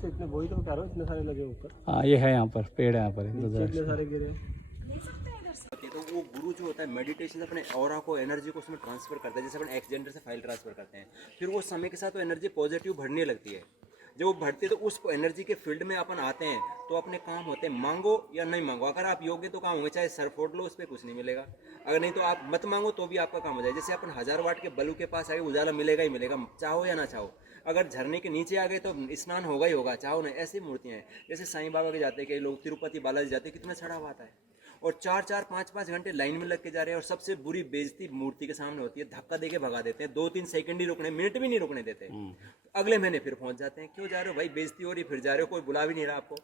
अच्छा इतने, वही तो कह रहा हूँ, इतने सारे लगे ऊपर। हाँ ये है यहाँ पर पेड़ है यहाँ पर इतने सारे गिरे। तो वो गुरु जो होता है मेडिटेशन अपने ऑरा को, एनर्जी को उसमें ट्रांसफर करता है, जैसे अपन एक्सजेंडर से फाइल ट्रांसफर करते हैं। फिर वो समय के साथ वो एनर्जी पॉजिटिव बढ़ने लगती है। जब वो बढ़ती है तो उस एनर्जी के फील्ड में अपन आते हैं तो अपने काम होते हैं, मांगो या नहीं मांगो। अगर आप योग्य तो काम होंगे, चाहे सर फोड़ लो, उस पर कुछ नहीं मिलेगा। अगर नहीं तो आप मत मांगो तो भी आपका काम हो जाए। जैसे अपन 1000 वाट के बल्ब के पास आगे उजाला मिलेगा ही मिलेगा, चाहो या ना चाहो। अगर झरने के नीचे आ गए तो स्नान होगा ही होगा, चाहो ना। ऐसी मूर्तियाँ हैं। जैसे साईं बाबा के जाते हैं, कई लोग तिरुपति बालाजी जाते हैं, कितना चढ़ावा आता है, और 4-4, 5-5 घंटे लाइन में लग के जा रहे हैं। और सबसे बुरी बेइज्जती मूर्ति के सामने होती है, धक्का देके भगा देते हैं। 2-3 सेकंड ही रुकने, मिनट भी नहीं रुकने देते। अगले महीने फिर पहुंच जाते हैं। क्यों जा रहे हो भाई, बेइज्जती हो रही, फिर जा रहे हो, कोई बुला भी नहीं रहा आपको,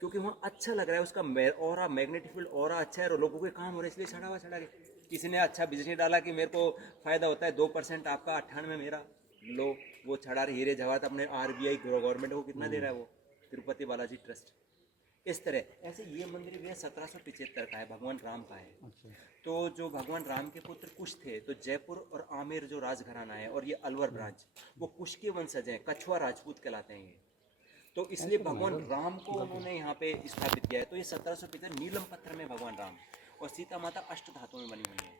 क्योंकि वहाँ अच्छा लग रहा है, उसका ऑरा, मैग्नेटिक फील्ड ऑरा अच्छा है और लोगों के काम हो रहे हैं, इसलिए चढ़ावा चढ़ा के। किसी ने अच्छा बिजनेस डाला कि मेरे को फायदा होता है, 2% आपका, 98 मेरा, लो वो चढ़ा रहे हीरे जवाहरात। अपने RBI गवर्नमेंट को कितना दे रहा है वो, तिरुपति बालाजी ट्रस्ट। इस तरह ऐसे ये मंदिर भी है 1775 का है, भगवान राम का है। अच्छा। तो जो भगवान राम के पुत्र कुश थे, तो जयपुर और आमेर जो राजघराना है और ये अलवर ब्रांच, वो कुश के वंशज हैं, कछुआ राजपूत कहलाते हैं ये। तो इसलिए भगवान राम को उन्होंने यहाँ पे स्थापित किया है। तो ये 1775 नीलम पत्थर में भगवान राम और सीता माता अष्ट धातुओं में बनी हुई है,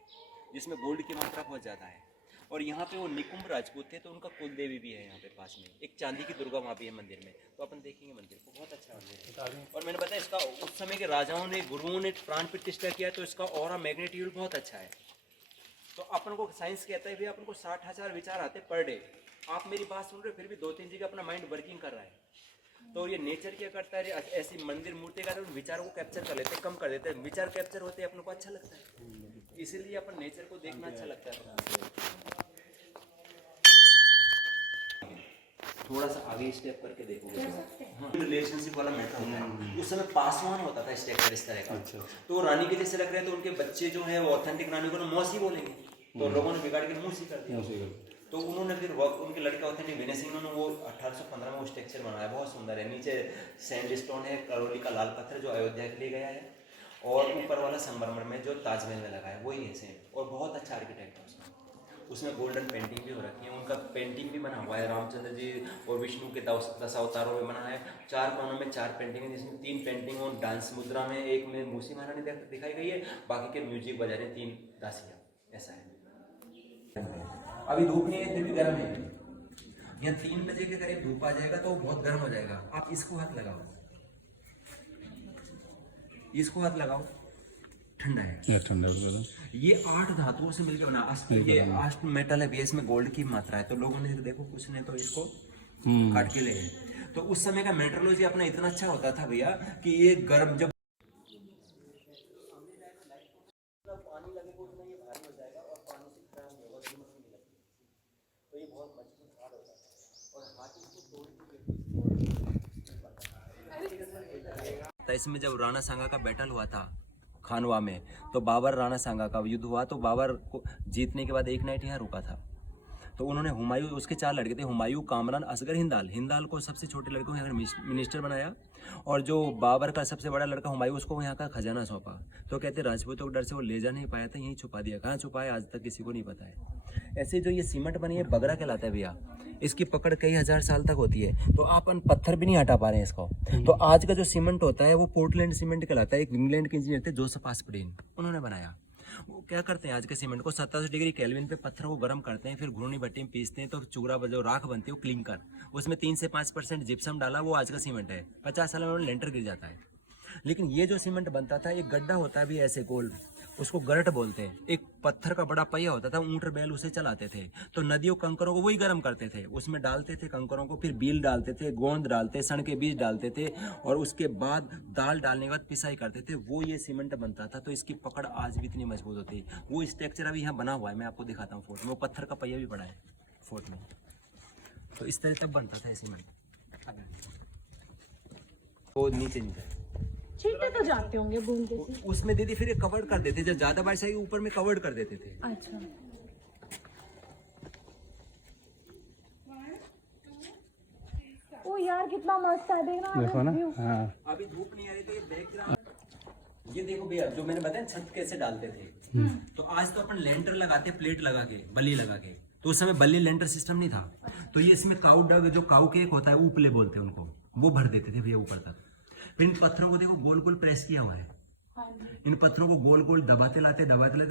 जिसमें गोल्ड की मात्रा बहुत ज़्यादा है। और यहाँ पे वो निकुंभ राजपूत थे, तो उनका कुल देवी भी है यहाँ पे पास में। एक चांदी की दुर्गा माँ भी है मंदिर में, तो अपन देखेंगे मंदिर को, बहुत अच्छा मंदिर है। और मैंने बताया इसका उस समय के राजाओं ने, गुरुओं ने प्राण प्रतिष्ठा किया, तो इसका ऑरा मैग्नेट्यूड बहुत अच्छा है। तो अपन को साइंस कहता है भैया, अपन को 60,000 विचार आते पर डे। आप मेरी बात सुन रहे हो, फिर भी 2-3 जगह अपना माइंड वर्किंग कर रहा है। तो ये नेचर क्या करता है, ऐसी मंदिर मूर्ति का उन विचारों को कैप्चर कर लेते हैं, कम कर देते हैं। विचार कैप्चर होते हैं, अपन को अच्छा लगता है, इसीलिए अपन नेचर को देखना अच्छा लगता है। थोड़ा सा आगे स्टेप करके देखोगे, हाँ, रिलेशनशिप वाला मैटर होता है। उस समय पासवान होता था स्टेप इस तरह का। अच्छा। तो रानी के जैसे लग रहे हैं, तो उनके बच्चे जो है वो ऑथेंटिक रानी को ना मौसी बोलेंगे, तो लोगों ने बिगाड़ के मूसी कर दिया। तो उन्होंने फिर उनके लड़के ऑथेंटिक विनय सिंह, उन्होंने वो 1815 में वो स्ट्रक्चर बनाया, बहुत सुंदर है। नीचे सैंडस्टोन है, करौली का लाल पत्थर जो अयोध्या के लिए गया है, और ऊपर वाला संगमरमर में जो ताजमहल में लगा है वही है सेम, और बहुत अच्छा आर्किटेक्ट है उसमें गोल्डन पेंटिंग भी हो रखी है। उनका पेंटिंग भी बना हुआ है, रामचंद्र जी और विष्णु के 10 अवतारों में बना है। 4 कोनों में 4 पेंटिंग है, जिसमें 3 पेंटिंग और डांस मुद्रा में, एक में मूसी महारानी दिखाई गई है, बाकी के म्यूजिक बजा रहे 3 दासियाँ। ऐसा है। अभी धूप नहीं है, फिर भी गर्म है। यहाँ 3 बजे के करीब धूप आ जाएगा तो बहुत गर्म हो जाएगा। आप इसको हाथ लगाओ, इसको हाथ लगाओ, ठंडा है, ठंडा। ये 8 धातुओं से मिलकर बना, ये 8 मेटल है, इसमें गोल्ड की मात्रा है। तो लोगों ने देखो कुछ ने तो इसको काट के ले गए। तो उस समय का मेट्रोलॉजी अपना इतना अच्छा होता था भैया कि ये गर्म जब पानी लगेगा उतना ये भारी हो जाएगा और पानी से खराब नहीं होगा, तो ये बहुत मजबूत हाथ होता है। और हाथ इसको तोड़, इसमें जब राणा सांगा का बैटल हुआ था खानवा में, तो बाबर राणा सांगा का युद्ध हुआ, तो बाबर को जीतने के बाद एक नाइट यहाँ रुका था। तो उन्होंने हुमायूं, उसके 4 लड़के थे, हुमायूं, कामरान, असगर, हिंदाल को सबसे छोटे लड़के को यहाँ मिनिस्टर बनाया, और जो बाबर का सबसे बड़ा लड़का हुमायूं, उसको यहाँ का खजाना सौंपा। तो कहते राजपूतों के डर से वो ले जा नहीं पाया था, यहीं छुपा दिया। कहाँ छुपाया आज तक किसी को नहीं पता है। ऐसे जो ये सीमेंट बनी है, बगरा कहलाता है भैया, इसकी पकड़ कई हजार साल तक होती है। तो अपन पत्थर भी नहीं हटा पा रहे हैं इसको। तो आज का जो सीमेंट होता है वो पोर्टलैंड सीमेंट कहलाता है। एक इंग्लैंड के इंजीनियर थे जोसेफ आस्पडेन, उन्होंने बनाया। वो क्या करते हैं, आज के सीमेंट को 27 डिग्री केल्विन पे पत्थर को गर्म करते हैं, फिर घूर्णी भट्टी में पीसते हैं, तो चूरा जो राख बनती है वो क्लिंकर, उसमें 3 से 5% जिप्सम डाला, वो आज का सीमेंट है। 50 साल में लेंटर गिर जाता है। लेकिन ये जो सीमेंट बनता था, एक गड्ढा होता है भी ऐसे गोल, उसको गरट बोलते हैं। एक पत्थर का बड़ा पहिया होता था, ऊंट बैल उसे चलाते थे। तो नदियों कंकरों को वही गर्म करते थे, उसमें डालते थे कंकरों को, फिर बील डालते थे, गोंद डालते, सण के बीज डालते थे, और उसके बाद दाल डालने के बाद पिसाई करते थे, वो ये सीमेंट बनता था। तो इसकी पकड़ आज भी इतनी मजबूत होती है। वो स्ट्रक्चर अभी यहाँ बना हुआ है, मैं आपको दिखाता हूँ फोर्ट में। वो पत्थर का पहिया भी पड़ा है फोर्ट में। तो इस तरह तब बनता था सीमेंट। वो नीचे छींटे तो जाते होंगे बूंद से, उसमें दीदी फिर कवर कर देते, जब ज्यादा बारिश आएगी ऊपर में कवर कर देते थे। अच्छा, ओ यार कितना मस्त है, देखो ना। हाँ। अभी धूप नहीं आ रही तो ये बैकग्राउंड, ये देखो भैया जो मैंने बताया छत कैसे डालते थे। तो आज तो अपन लेंटर लगाते, प्लेट लगा के, बल्ली लगा के। तो उस समय बल्ली लेंटर सिस्टम नहीं था। तो ये इसमें काऊ डग, जो काऊ केक होता है, ऊपले बोलते हैं उनको, वो भर देते थे भैया ऊपर तक। फिर इन पत्थरों को देखो गोल गोल प्रेस किया हुआ है, इन पत्थरों को गोल गोल दबाते लाते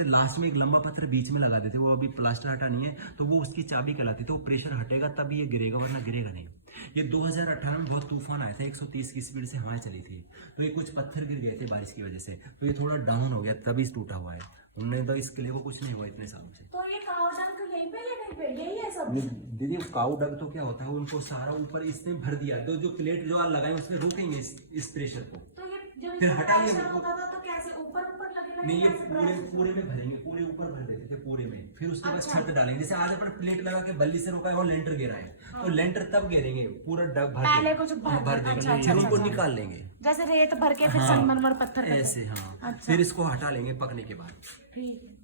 लास्ट में एक लंबा पत्थर बीच में लगा देते। वो अभी प्लास्टर हटा नहीं है तो वो उसकी चाबी कहलाती है। तो वो प्रेशर हटेगा तब ये गिरेगा, वरना गिरेगा नहीं। ये 2018 में बहुत तूफान आया था, 130 की स्पीड से हवाएं चली थी, तो ये कुछ पत्थर गिर गए थे बारिश की वजह से, तो ये थोड़ा डाउन हो गया तभी टूटा हुआ है। उनने तो इस किले को कुछ नहीं हुआ इतने सालों से। तो ये काव डंक यहीं पे या कहीं पे यही है सब? दीदी काऊ डग तो क्या होता है, उनको सारा ऊपर इसने भर दिया, तो जो प्लेट जो आप लगाए उसमें रोकेंगे इस प्रेशर को। तो ये जब फिर हटाइए प्रेशर होता था तो कैसे ऊपर लगेगा? नहीं, ये पूरे में भरेंगे, पूरे ऊपर भर देते थे पूरे में, फिर उसके बाद छत डालेंगे। जैसे आज अपन प्लेट लगा के बल्ली से रोका है और लेंटर गिरा है, तो लेंटर तब गिरेंगे पूरा डग पहले कुछ भर देंगे, फिर उनको निकाल लेंगे जैसे रेत भर के फिर संगमरमर पत्थर ऐसे। हाँ, फिर इसको हटा लेंगे पकने के बाद। ठीक है।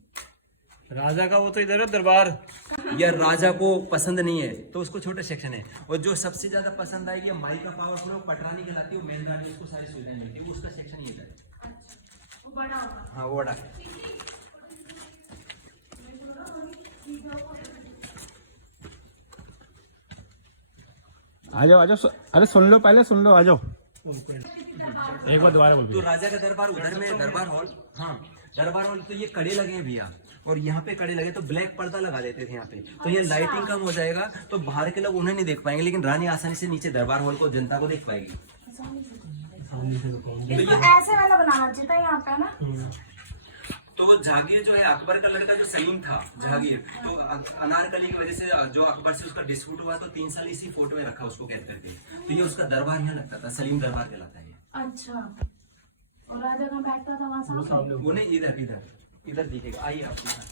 राजा का वो तो इधर है दरबार। यह राजा को पसंद नहीं है तो उसको छोटा सेक्शन है, और जो सबसे ज्यादा पसंद आएगी माई का पावरफुल पटरानी कहलाती है, मेन रानी, उसको सारी सुविधाएं मिलती है, उसका सेक्शन ये है। वो बड़ा होगा। हाँ वो बड़ा। आ जाओ आ जाओ, अरे सुन लो, पहले सुन लो, आ जाओ एक बार दोबारा बोल तो राजा का दरबार उधर में, दरबार हॉल। हाँ दरबार हॉल, तो ये कड़े लगे हैं भैया, और यहाँ पे कड़े लगे तो ब्लैक पर्दा लगा देते थे यहाँ पे, तो ये लाइटिंग कम हो जाएगा, तो बाहर के लोग उन्हें नहीं देख पाएंगे, लेकिन रानी आसानी से नीचे दरबार हॉल को, जनता को देख पाएगी। इसको ऐसे वाला बनाना चाहिए था यहाँ पे ना। तो वो जहांगीर जो है, अकबर का लड़का जो सलीम था जहांगीर, तो अनारकली की वजह से जो अकबर से उसका डिस्प्यूट हुआ, तो 3 साल इसी फोर्ट में रखा उसको कैद करके, तो ये उसका दरबार यहाँ लगता था, सलीम दरबार कहलाता है। अच्छा, और राजा कहाँ बैठता था वहाँ सामने? वो नहीं, इधर दिखेगा, आइए आपके साथ।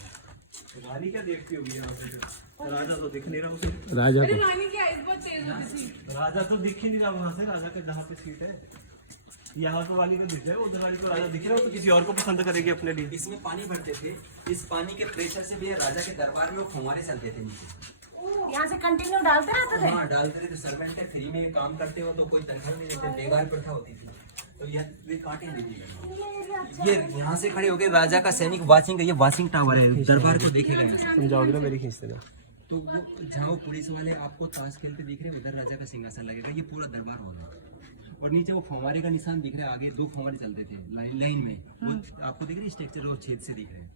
रानी क्या देखती होगी यहाँ पे? तो राजा तो दिख नहीं रहा उसे। राजा को राजा तो दिख ही नहीं रहा वहाँ से। राजा का जहाँ पे सीट है, यहाँ तो वाली को दिख रहा है, उधर वाली को राजा दिख रहा है, तो किसी और को पसंद करेगी अपने लिए। इसमें पानी भरते थे, इस पानी के प्रेशर से भी राजा के दरबार में वो फुहारे चलते थे नीचे। यहाँ से कंटिन्यू डालते रहते थे? हाँ डालते थे। सर्वेंट है, फ्री में काम करते हो तो कोई तनख्वाह नहीं देते, बेकार प्रथा होती थी। तो ये कांटे दीजिए, ये यहाँ से खड़े होकर राजा का सैनिक वाचिंग, ये वाचिंग टावर है, दरबार को देखेगा यहाँ से। समझाओगे ना, मेरी खींच देना। तो वो जहाँ वो पुलिस वाले आपको ताश खेलते दिख रहे हैं, उधर राजा का सिंहासन लगेगा, ये पूरा दरबार होगा। और नीचे वो फव्वारे का निशान दिख रहा है, आगे 2 फव्वारे चलते थे लाइन में, वो आपको दिख रही है स्ट्रक्चर, वो छेद से दिख रहे हैं।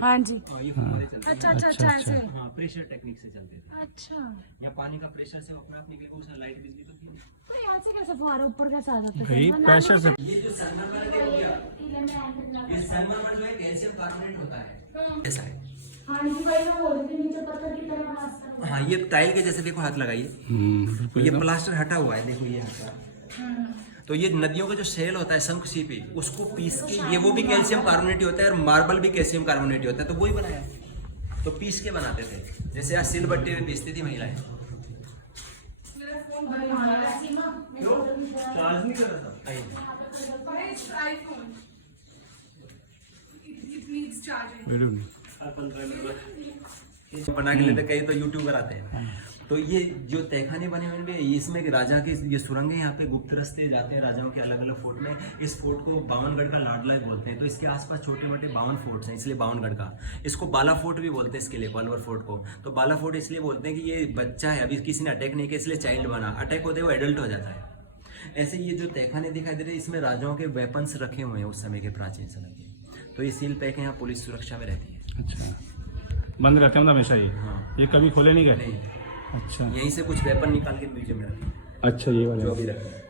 हाँ जी। ये फव्वारे चलते अच्छा अच्छा अच्छा ऐसे। हाँ, प्रेशर टेक्निक से चलते थे। अच्छा, यहाँ पानी का प्रेशर से अपना अपनी उसमें लाइट बिजली तो थी। तो यहाँ से कैसे फुहारे ऊपर कैसे आ जाते थे? भाई प्रेशर से। ये जो संगमरमर है, ये संगमरमर जो है कैल्शियम कार्बोनेट होता है, ऐसा है। हाँ जी भाई, मैं बोल रही थी नीचे पत्थर की तरह भासता है। हाँ ये टाइल के जैसे, देखो हाथ लगाइए, बिल्कुल ये प्लास्टर हटा हुआ है, देखो ये हटा। तो ये नदियों का जो शेल होता है, शंख सीपी, उसको पीस के, ये वो भी कैल्शियम कार्बोनेट होता है, और मार्बल भी कैल्शियम कार्बोनेट होता है, तो वही बनाया, तो पीस के बनाते थे, जैसे आज सिलबट्टे में पीसती थी महिलाएं। चार्ज नहीं कर रहा था। बना के लेते, कई तो यूट्यूबर आते हैं। तो ये जो तहखाने बने हुए हैं, इसमें राजा के ये सुरंग है, यहाँ पे गुप्त रास्ते जाते हैं राजाओं के अलग अलग फोर्ट में। इस फोर्ट को बावनगढ़ का लाडला बोलते हैं। तो इसके आसपास छोटे मोटे 52 फोर्ट्स हैं, इसलिए बावनगढ़ का। इसको बाला फोर्ट भी बोलते हैं इसके लिए, बालवर फोर्ट को। तो बाला फोर्ट इसलिए बोलते हैं कि ये बच्चा है, अभी किसी ने अटैक नहीं किया, इसलिए चाइल्ड बना। अटैक होते वो एडल्ट हो जाता है। ऐसे ये जो तहखाने दिखाई दे रहे हैं, इसमें राजाओं के वेपन्स रखे हुए हैं उस समय के, प्राचीन समय के। तो ये सील पैक है, यहाँ पुलिस सुरक्षा में रहती है। अच्छा, बंद रहते हैं हमेशा ये? हाँ। ये कभी खोले नहीं गए? नहीं, अच्छा, यहीं से कुछ वेपन निकाल के म्यूजियम में रखे। अच्छा, ये वाला जो अभी रखे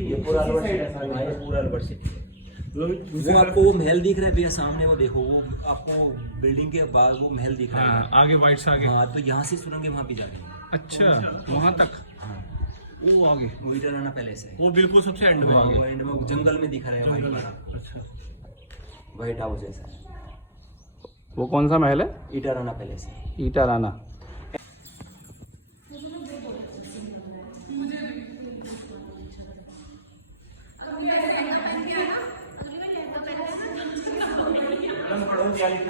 ये पूरा अलवर सिटी। वो आपको वो महल दिख रहा है भैया सामने, वो देखो, वो आपको बिल्डिंग के बाद वो महल दिख रहा है। आगे वाइट से आगे। हाँ, तो यहाँ से सुरंगे वहाँ भी जाते हैं। अच्छा, वहाँ तक? हाँ, वो आगे वो इटराना पैलेस है, वो बिल्कुल सबसे एंड में। वो एंड में जंगल में दिख रहा है, अच्छा, व्हाइट हाउस जैसा। वो कौन सा महल है? इटराना पैलेस है। ईटाराना। तैयारी